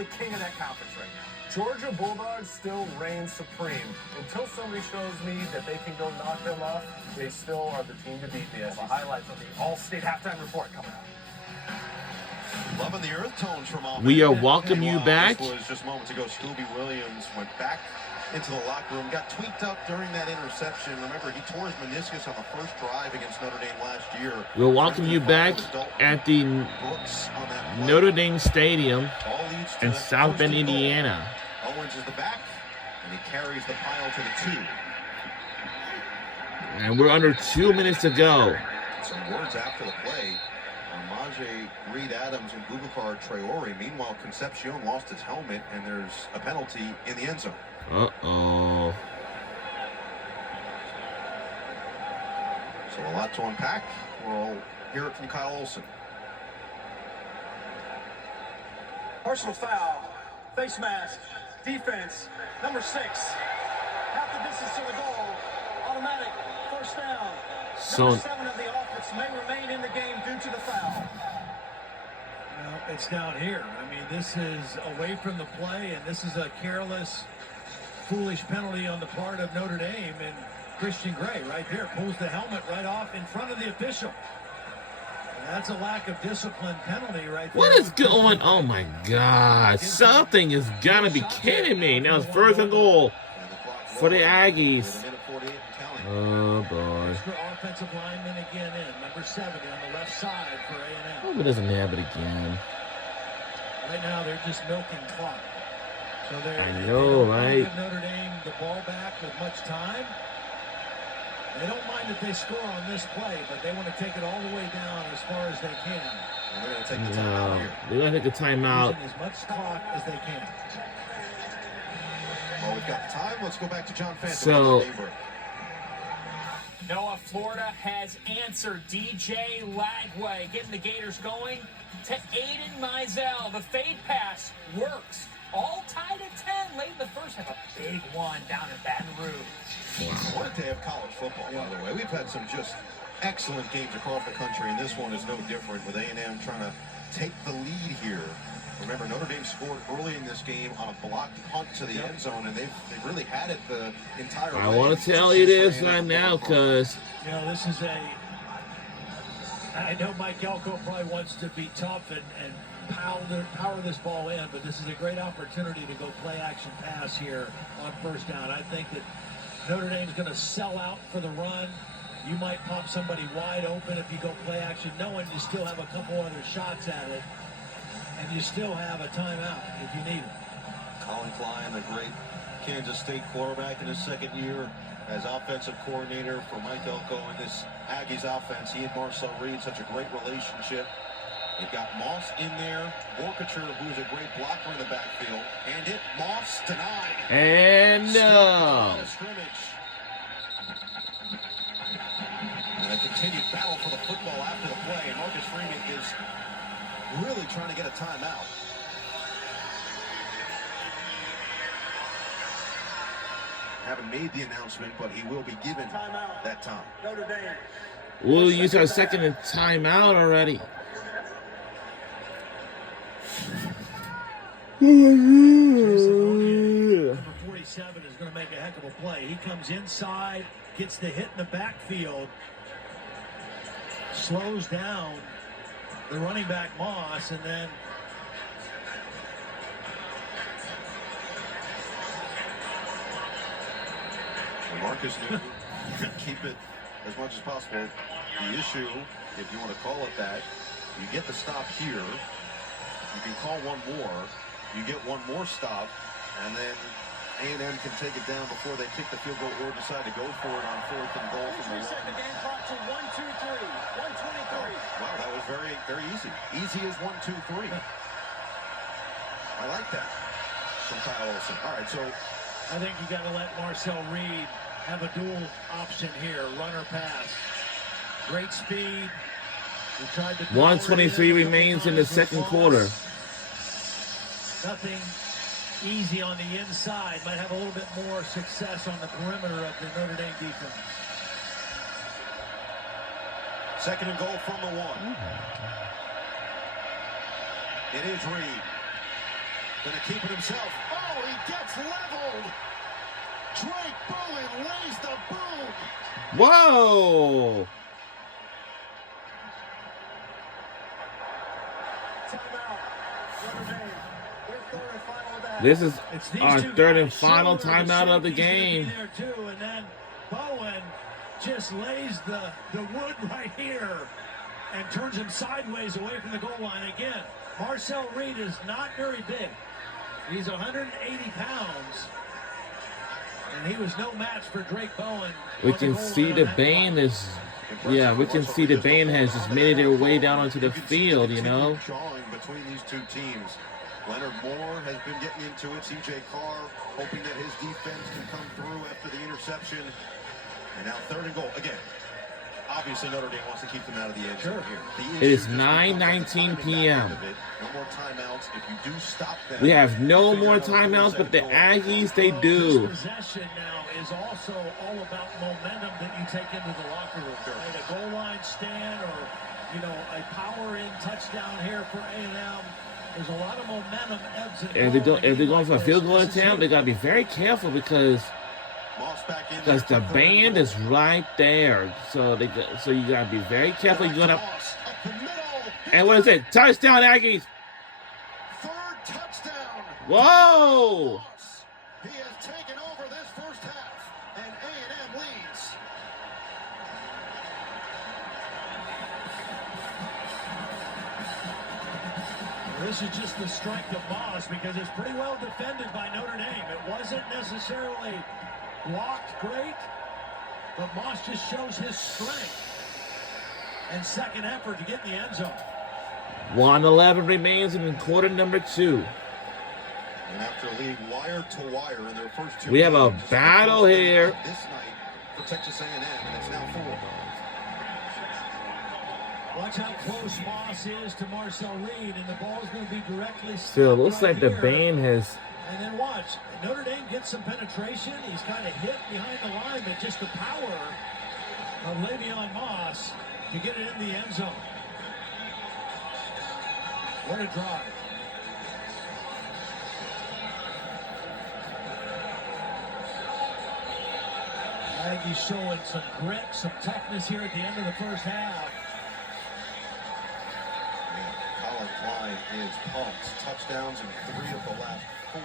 the king of that conference right now. Georgia Bulldogs still reign supreme. Until somebody shows me that they can go knock them off, they still are the team to beat in the The SEC. highlights of the All-State halftime report coming up. Loving the earth tones from all. We are welcome you back. This was just moments ago. Scooby Williams went back into the locker room, got tweaked up during that interception. Remember, he tore his meniscus on the first drive against Notre Dame last year. We'll welcome you back at the Notre Dame Stadium in South Bend, Indiana. Owens is the back, and he carries the pile to the 2. And we're under 2 minutes to go. Some words after the play. Maje, Reed Adams, and Boubacar Traore. Meanwhile, Concepcion lost his helmet, and there's a penalty in the end zone. Uh-oh. So a lot to unpack. We'll hear it from Kyle Olson. Personal foul, face mask, defense, number 6. Half the distance to the goal, automatic, first down. So Number 7 of the offense may remain in the game due to the foul. Well, it's down here. I mean, this is away from the play, and this is a careless, foolish penalty on the part of Notre Dame. And Christian Gray right there pulls the helmet right off in front of the official. And that's a lack of discipline penalty right there. what is going? Oh my God! Something is gotta be kidding me. Now it's first and goal for the Aggies. Oh boy! Extra offensive lineman again in number 70 on the left side for A&M. Hope it doesn't happen again. Right now they're just milking clock. So I they know, don't right? give Notre Dame the ball back with much time. They don't mind if they score on this play, but they want to take it all the way down as far as they can. And they're going to take the No, timeout here. we're gonna take a timeout. Using as much clock as they can. Well, we've got the time. Let's go back to John Fanta. So- Noah, Florida has answered. DJ Lagway getting the Gators going to Aiden Mizell. The fade pass works. All tied at 10 late in the first half. A big one down in Baton Rouge. What a day of college football, by the way. We've had some just excellent games across the country, and this one is no different with A&M trying to take the lead here. Remember, Notre Dame scored early in this game on a blocked punt to the end zone, and they've really had it the entire way. I want to tell you this right now, cause You know, this is I know Mike Elko probably wants to be tough and power this ball in, but this is a great opportunity to go play action pass here on first down. I think that Notre Dame's going to sell out for the run. You might pop somebody wide open if you go play action, knowing you still have a couple other shots at it, and you still have a timeout if you need it. Colin Klein, the great Kansas State quarterback in his second year as offensive coordinator for Mike Elko in this Aggies offense. He and Marcel Reed, such a great relationship. They've got Moss in there, Borkacher, who's a great blocker in the backfield, and Moss denied. and no. Scrimmage. And a continued battle for the football after the play, and Marcus Freeman is really trying to get a timeout. Haven't made the announcement, but he will be given that time. Notre Dame. We'll use our second timeout already. Number 47 is going to make a heck of a play. He comes inside, gets the hit in the backfield, slows down the running back Moss, and then Marcus knew you could keep it as much as possible. The issue, if you want to call it that, you get the stop here. You can call one more. You get one more stop, and then A&M can take it down before they kick the field goal or decide to go for it on 4th and goal from the Reset the game clock to 1-2-3. 1:23. Wow, that was very, very easy. Easy as 1, 2, 3. I like that from Kyle Olson. All right, so I think you got to let Marcel Reed have a dual option here, run or pass. Great speed. He tried to 1:23 remains in the second quarter. Nothing easy on the inside. Might have a little bit more success on the perimeter of the Notre Dame defense. second and goal from the 1. It is Reed. Gonna keep it himself. Oh, he gets leveled. Drake Bowen lays the boom. Whoa! This is our third and final timeout of the game. And then Bowen just lays the wood right here and turns him sideways away from the goal line again. Marcel Reed is not very big. He's 180 pounds. And he was no match for Drake Bowen. We can see the band is, yeah, we can see the band has just made their way down onto the field, you know. Jawing between these two teams. Leonard Moore has been getting into it. C.J. Carr hoping that his defense can come through after the interception. And now third and goal. Again, obviously Notre Dame wants to keep them out of the edge here. It is 9:19 p.m. No more timeouts. If you do stop them, We have no more timeouts, but the Aggies, they do. This possession now is also all about momentum that you take into the locker room. Right? A goal line stand or, you know, a power in touchdown here for A&M. There's a lot of momentum ebbs and flows. If they're going for a field goal attempt, they got to be very careful because the band is right there. So you got to be very careful. You're gonna. And what is it? Touchdown, Aggies! Third touchdown. Whoa! He has taken over this first half, and A&M leads. This is just the strength of Moss because it's pretty well defended by Notre Dame. It wasn't necessarily blocked great, but Moss just shows his strength and second effort to get in the end zone. 1:11 remains in quarter number 2. And after leading wire to wire in their first two We have a games, battle here. this night for Texas A&M, and it's now 4. Watch how close Moss is to Marcel Reed, and the ball's going to be directly Still, looks right like the here. band has. And then watch, Notre Dame gets some penetration. He's kind of hit behind the line, but just the power of Le'Veon Moss to get it in the end zone. What a drive. Aggies showing some grit, some toughness here at the end of the first half. Colin Klein is pumped. Touchdowns in 3 of the last 4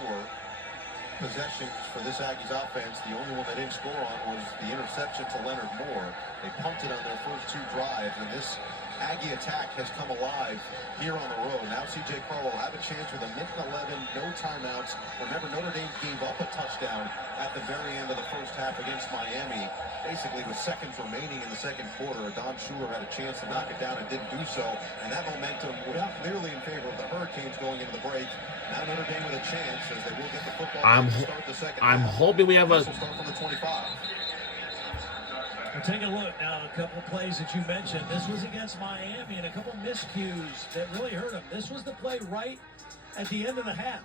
possessions for this Aggies offense. The only one they didn't score on was the interception to Leonard Moore. They punted on their first 2 drives, and this Aggie attack has come alive here on the road. Now C.J. Carr will have a chance with a minute and 11, no timeouts. Remember, Notre Dame gave up a touchdown at the very end of the first half against Miami. Basically, with seconds remaining in the second quarter, Don Schuler had a chance to knock it down and didn't do so. And that momentum was clearly in favor of the Hurricanes going into the break. Now Notre Dame with a chance as they will get the football to start the second I'm half. hoping we have a. This will start from the 25. Well, take a look now, a couple plays that you mentioned. This was against Miami and a couple miscues that really hurt him. This was the play right at the end of the half.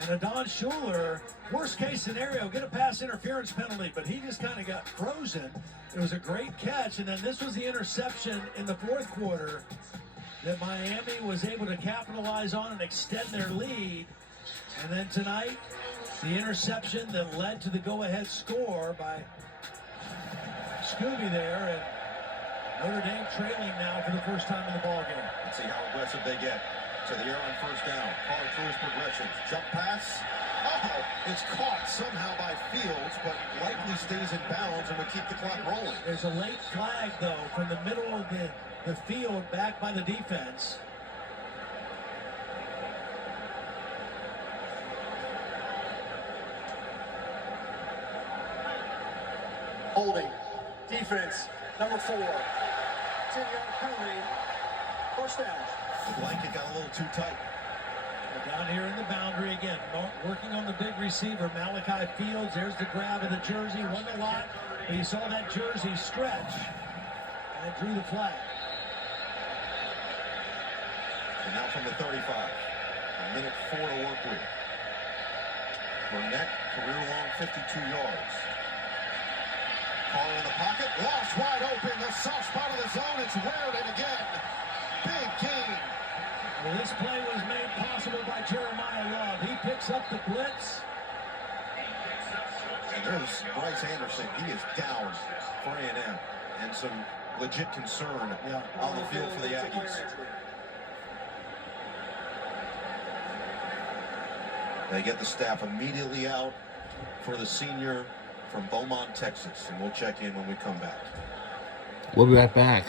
And a Don Schuler, worst case scenario, get a pass interference penalty, but he just kind of got frozen. It was a great catch, and then this was the interception in the fourth quarter that Miami was able to capitalize on and extend their lead. And then tonight, the interception that led to the go-ahead score by Scooby there, and Notre Dame trailing now for the first time in the ballgame. Let's see how aggressive they get. To the air on first down. Carr through his progressions. Jump pass. Oh, it's caught somehow by Fields, but likely stays in bounds and will keep the clock rolling. There's a late flag, though, from the middle of the field back by the defense. Holding. Defense. Number 4. 10-yard penalty. First down. The blanket got a little too tight. We're down here in the boundary again, working on the big receiver, Malachi Fields. There's the grab of the jersey. Won a lot, but you saw that jersey stretch, and it drew the flag. And now from the 35. A minute 4 to work with. Burnett, career-long 52 yards. Carr in the pocket, lost wide open, the soft spot of the zone, it's Raritan again. Big gain. Well, this play was made possible by Jeremiah Love. He picked breaks up the blitz. And there's Bryce Anderson. He is down for A&M. And some legit concern on the field for the Aggies. They get the staff immediately out for the senior from Beaumont, Texas. And we'll check in when we come back. We'll be right back.